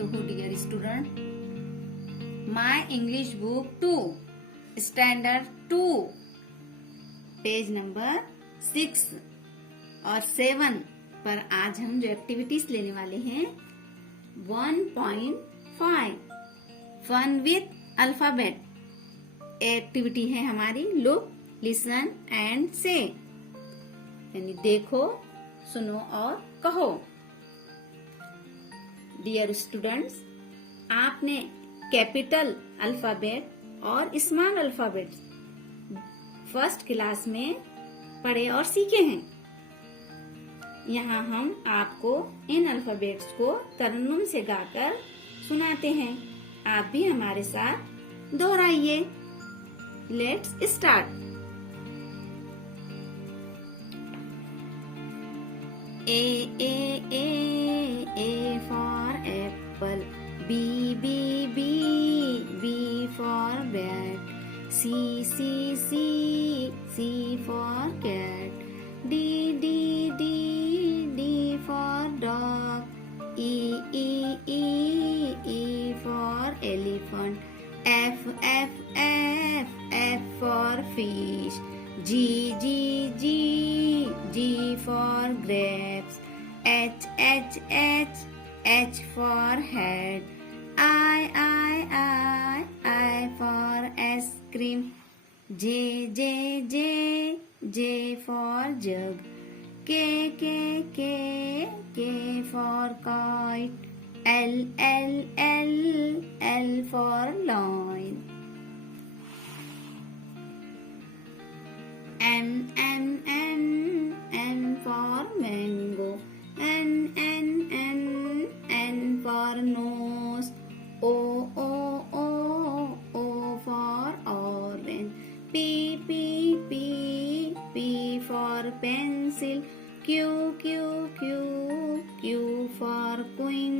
वबरकातुहू dear student. My English book 2 standard 2 page number 6 और 7 पर आज हम जो एक्टिविटीज लेने वाले हैं 1.5 फन विथ अल्फाबेट एक्टिविटी है हमारी। लुक, लिसन एंड से, यानी देखो, सुनो और कहो। डियर स्टूडेंट्स, आपने कैपिटल अल्फाबेट और स्मॉल अल्फाबेट फर्स्ट क्लास में पढ़े और सीखे हैं। यहाँ हम आपको इन अल्फाबेट्स को तरन्नुम से गाकर सुनाते हैं। आप भी हमारे साथ दोहराइए। Let's start. A for apple, B for bat, C for cat, D for dog, E for elephant, F for fish, G for grapes, H for head, I for ice cream, J for jug, K for kite, L for lion, N for mango, N for nose, O for orange, P for pencil, Q for queen,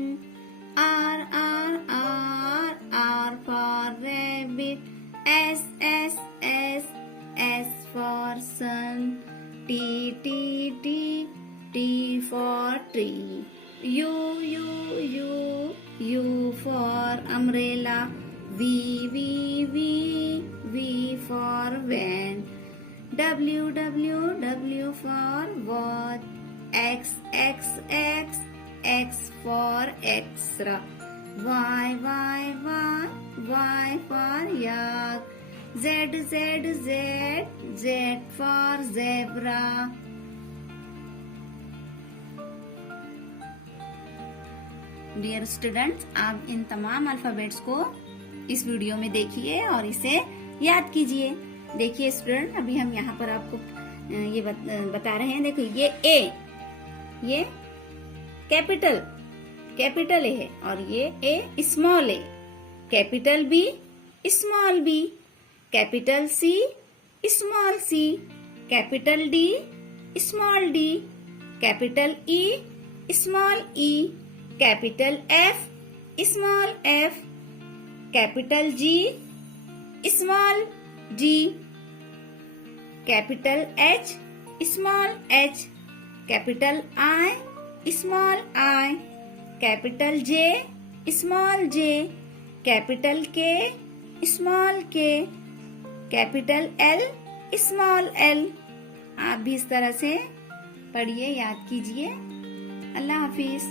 R for rabbit, S for sun, T for tree, U for umbrella, V for van, W for watch, X for extra, Y for yak, Z for zebra। Dear students, आप इन तमाम alphabets को इस video में देखिए और इसे याद कीजिए। देखिए स्टूडेंट, अभी हम यहाँ पर आपको ये बता रहे हैं। देखो, ये कैपिटल ए है और ये A small A, capital B small B, capital C small C, capital D small D, capital E small E, capital F small F, capital G small G, capital H small H, capital I small I, capital J small J, capital K small K, capital L small L. आप भी इस तरह से पढ़िए, याद कीजिए। अल्लाह हाफिज।